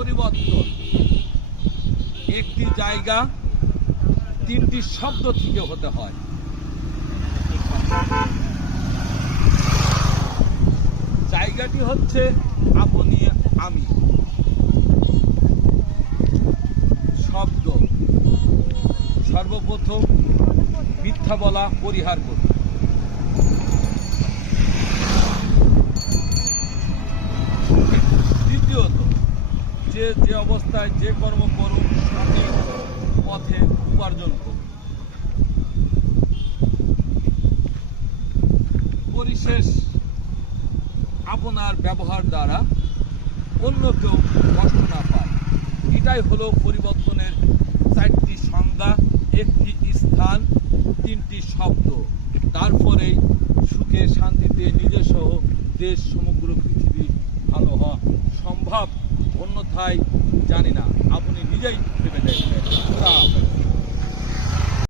পরিবর্তন একটি জায়গা তিনটি শব্দ থেকে হতে হয়। জায়গাটি হচ্ছে আপনি আমি। শব্দ সর্বপ্রথম মিথ্যা বলা পরিহার করুন। দ্বিতীয়ত যে অবস্থায় যে কর্ম করুন সঠিক পথে উপার্জন করুন। পরিশেষ আপনার ব্যবহার দ্বারা অন্য কেউ কষ্ট না পায়। এটাই হলো পরিবর্তনের চারটি সংজ্ঞা, একটি স্থান, তিনটি শব্দ। তারপরেই সুখে শান্তিতে নিজস্ব দেশ সমগ্র পৃথিবী ভালো হওয়া সম্ভব। অন্যথায় জানি না, আপনি নিজেই ভেবে দেখবেন।